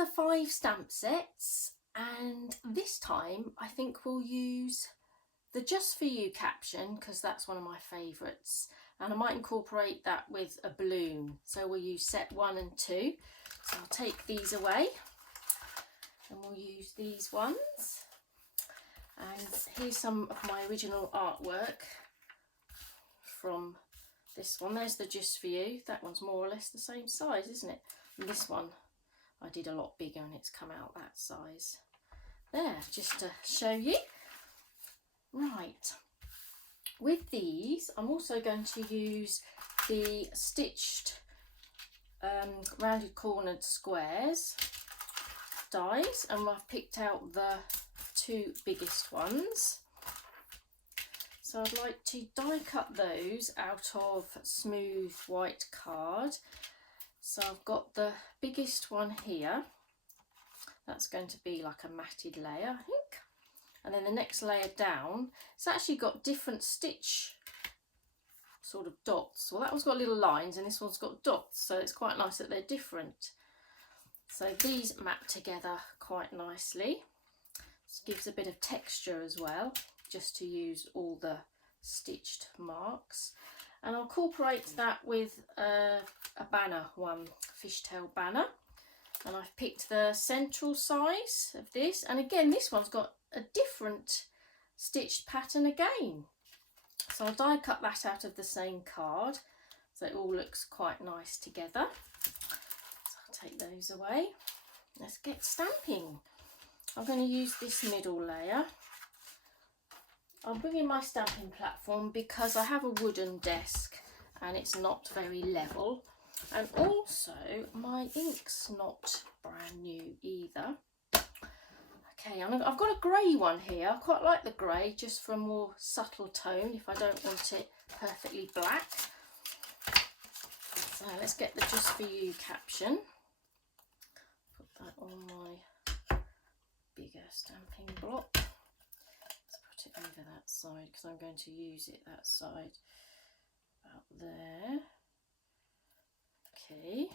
together 5 stamp sets, and this time I think we'll use the Just For You caption because that's one of my favourites, and I might incorporate that with a balloon. So we'll use set 1 and 2. So I'll take these away and we'll use these ones. And here's some of my original artwork from this one. There's the Just For You. That one's more or less the same size, isn't it? And this one I did a lot bigger and it's come out that size. There, just to show you. Right, with these I'm also going to use the stitched rounded cornered squares dies, and I've picked out the 2 biggest ones. So I'd like to die cut those out of smooth white card. So I've got the biggest one here. That's going to be like a matted layer, I think. And then the next layer down, it's actually got different stitch sort of dots. Well, that one's got little lines and this one's got dots, so it's quite nice that they're different. So these map together quite nicely. This gives a bit of texture as well, just to use all the stitched marks. And I'll incorporate that with a banner one, fishtail banner. And I've picked the central size of this, and again this one's got a different stitched pattern again. So I'll die cut that out of the same card so it all looks quite nice together. So I'll take those away. Let's get stamping. I'm going to use this middle layer. I'll bring in my stamping platform because I have a wooden desk and it's not very level, and also my ink's not brand new either. Okay, I've got a grey one here. I quite like the grey just for a more subtle tone if I don't want it perfectly black. So let's get the Just For You caption. Put that on my bigger stamping block. Let's put it over that side because I'm going to use it that side. About there. Okay.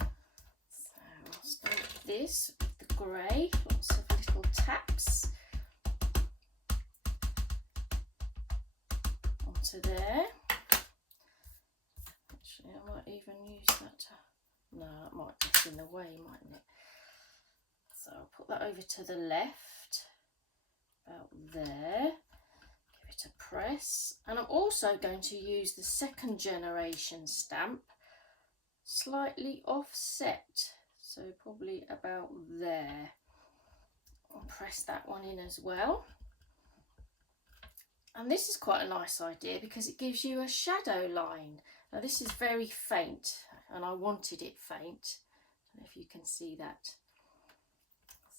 I'll stamp this with the grey, lots of little taps onto there. Actually, I might even use that no, that might get in the way, mightn't it? So I'll put that over to the left, about there, give it a press, and I'm also going to use the 2nd generation stamp, slightly offset. So probably about there. I'll press that one in as well. And this is quite a nice idea because it gives you a shadow line. Now this is very faint and I wanted it faint. I don't know if you can see that.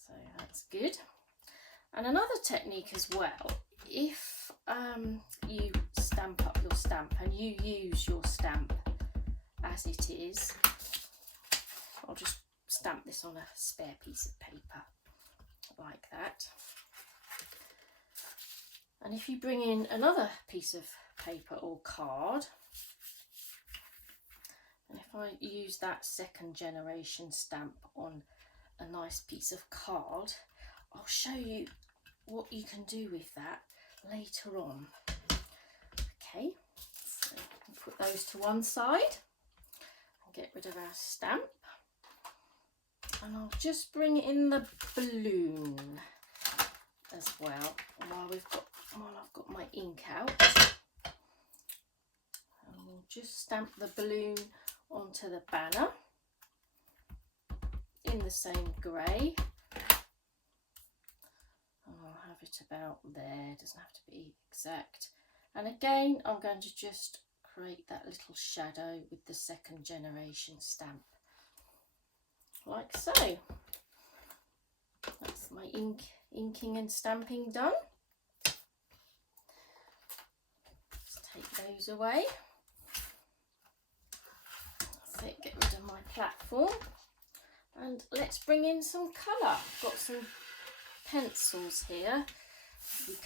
So that's good. And another technique as well, if you stamp up your stamp and you use your stamp as it is, I'll just stamp this on a spare piece of paper like that. And if you bring in another piece of paper or card, and if I use that 2nd generation stamp on a nice piece of card, I'll show you what you can do with that later on. Okay, so I'll put those to one side and get rid of our stamp. And I'll just bring in the balloon as well while I've got my ink out. And we'll just stamp the balloon onto the banner in the same grey. And I'll have it about there, it doesn't have to be exact. And again, I'm going to just create that little shadow with the 2nd generation stamp. Like so. That's my inking and stamping done. Let's take those away. That's it, get rid of my platform. And let's bring in some colour. I've got some pencils here,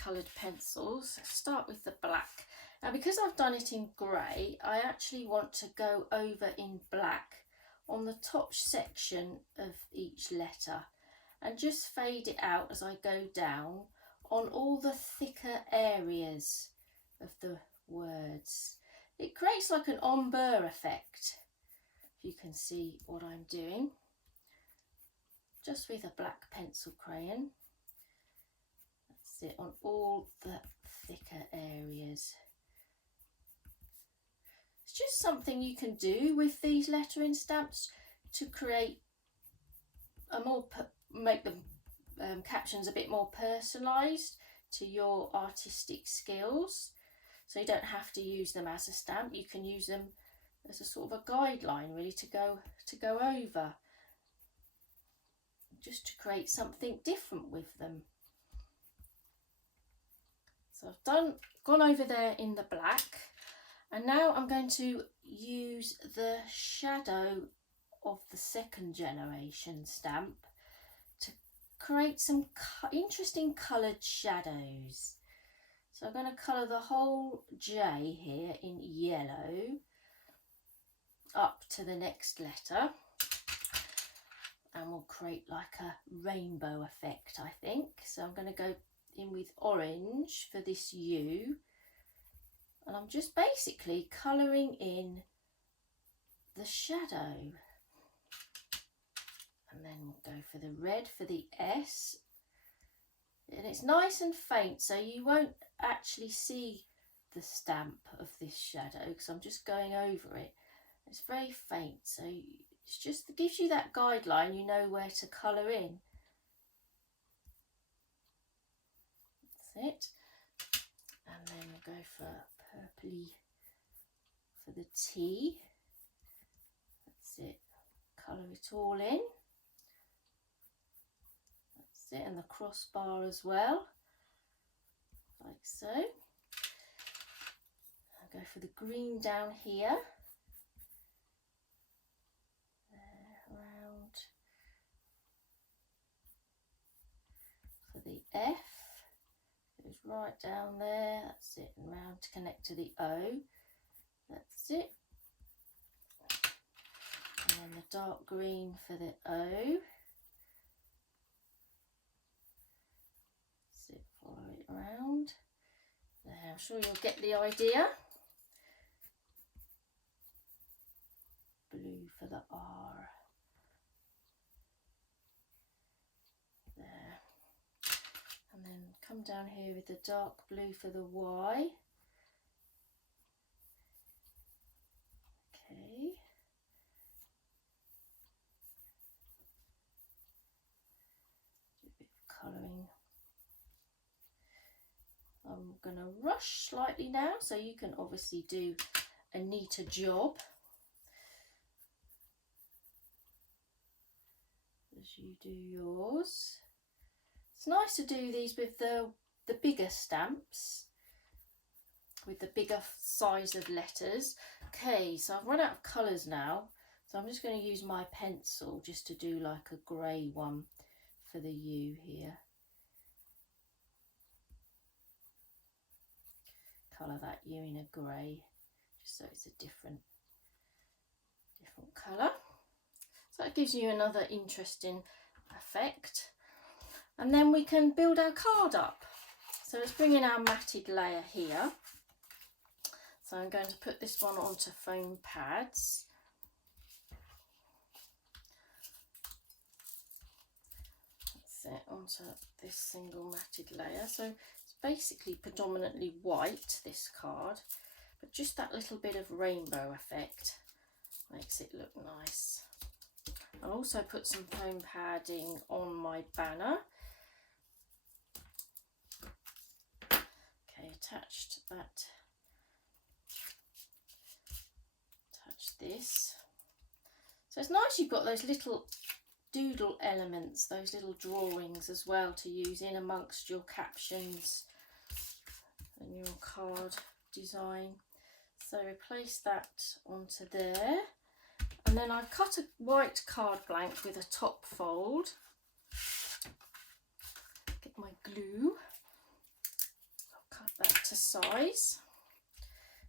coloured pencils. Let's start with the black. Now because I've done it in grey, I actually want to go over in black on the top section of each letter and just fade it out as I go down on all the thicker areas of the words. It creates like an ombre effect, if you can see what I'm doing, just with a black pencil crayon. That's it, on all the thicker areas. It's just something you can do with these lettering stamps to create a more, make the captions a bit more personalised to your artistic skills. So you don't have to use them as a stamp, you can use them as a sort of a guideline really to go over, just to create something different with them. So I've gone over there in the black, and now I'm going to use the shadow of the second generation stamp to create some interesting coloured shadows. So I'm going to colour the whole J here in yellow up to the next letter, and we'll create like a rainbow effect, I think. So I'm going to go in with orange for this U, and I'm just basically colouring in the shadow. And then we'll go for the red for the S, and it's nice and faint, so you won't actually see the stamp of this shadow because I'm just going over it. It's very faint, so it's just, it gives you that guideline, you know where to colour in. That's it. And then we'll go for purpley for the T. That's it. Colour it all in. That's it, and the crossbar as well, like so. I'll go for the green down here. Around for the F, goes right down there, that's it, and round to connect to the O, that's it. And then the dark green for the O, that's it, follow it around. There, I'm sure you'll get the idea. Blue for the R. There. And then come down here with the dark blue for the Y. Okay. Do a bit of colouring. I'm going to rush slightly now, so you can obviously do a neater job as you do yours. It's nice to do these with the bigger stamps, with the bigger size of letters. Okay, so I've run out of colours now, so I'm just going to use my pencil just to do like a grey one for the U here. Colour that U in a grey, just so it's a different colour. So that gives you another interesting effect. And then we can build our card up. So let's bring in our matted layer here. So I'm going to put this one onto foam pads. That's it, onto this single matted layer. So it's basically predominantly white, this card, but just that little bit of rainbow effect makes it look nice. I'll also put some foam padding on my banner. Okay, attach this. So it's nice you've got those little doodle elements, those little drawings as well to use in amongst your captions and your card design. So replace that onto there. And then I cut a white card blank with a top fold. Get my glue. I'll cut that to size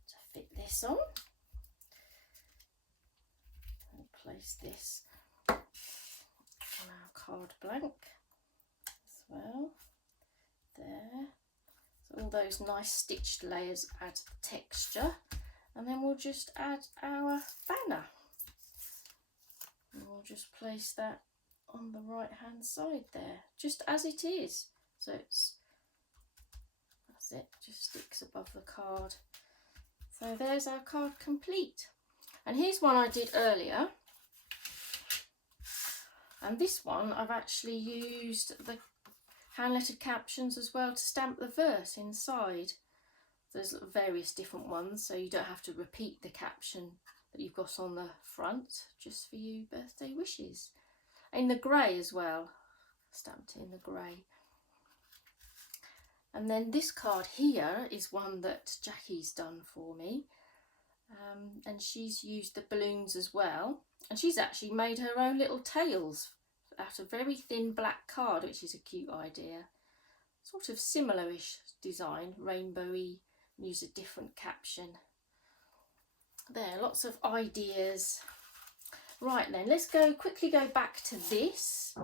to fit this on. And place this on our card blank as well. There. So all those nice stitched layers add texture. And then we'll just add our banner. And we'll just place that on the right hand side there, just as it is. So that's it, just sticks above the card. So there's our card complete. And here's one I did earlier. And this one I've actually used the hand lettered captions as well to stamp the verse inside. There's various different ones, so you don't have to repeat the caption that you've got on the front, just for you birthday wishes. In the grey as well, stamped in the grey. And then this card here is one that Jackie's done for me. And she's used the balloons as well. And she's actually made her own little tails out of very thin black card, which is a cute idea. Sort of similar-ish design, rainbowy, use a different caption. There, lots of ideas. Right then, let's quickly go back to this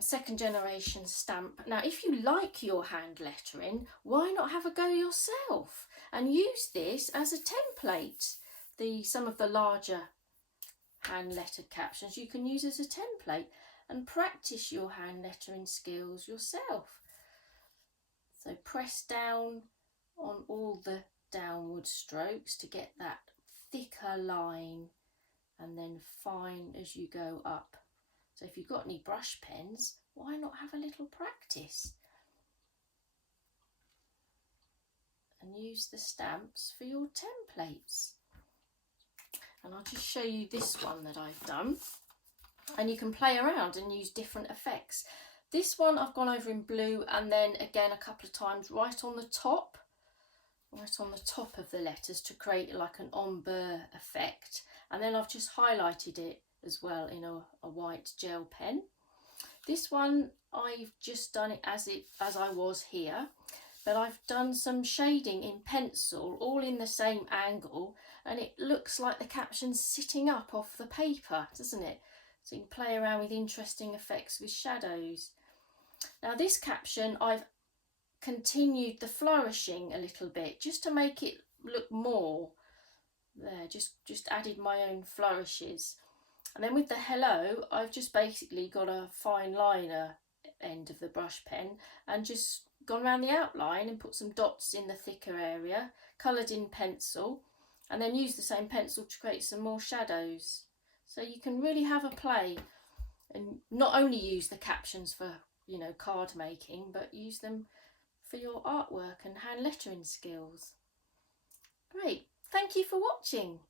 second generation stamp. Now, if you like your hand lettering, why not have a go yourself and use this as a template? Some of the larger hand lettered captions you can use as a template and practice your hand lettering skills yourself. So press down on all the downward strokes to get that thicker line, and then fine as you go up. So if you've got any brush pens, why not have a little practice and use the stamps for your templates? And I'll just show you this one that I've done, and you can play around and use different effects. This one I've gone over in blue, and then again a couple of times right on the top of the letters to create like an ombre effect, and then I've just highlighted it as well in a white gel pen. This one I've just done it as I was here, but I've done some shading in pencil all in the same angle, and it looks like the caption's sitting up off the paper, doesn't it? So you can play around with interesting effects with shadows. Now this caption I've continued the flourishing a little bit just to make it look more there, just added my own flourishes. And then with the hello, I've just basically got a fine liner end of the brush pen and just gone around the outline and put some dots in the thicker area, coloured in pencil, and then used the same pencil to create some more shadows. So you can really have a play and not only use the captions for, you know, card making, but use them for your artwork and hand lettering skills. Great, thank you for watching.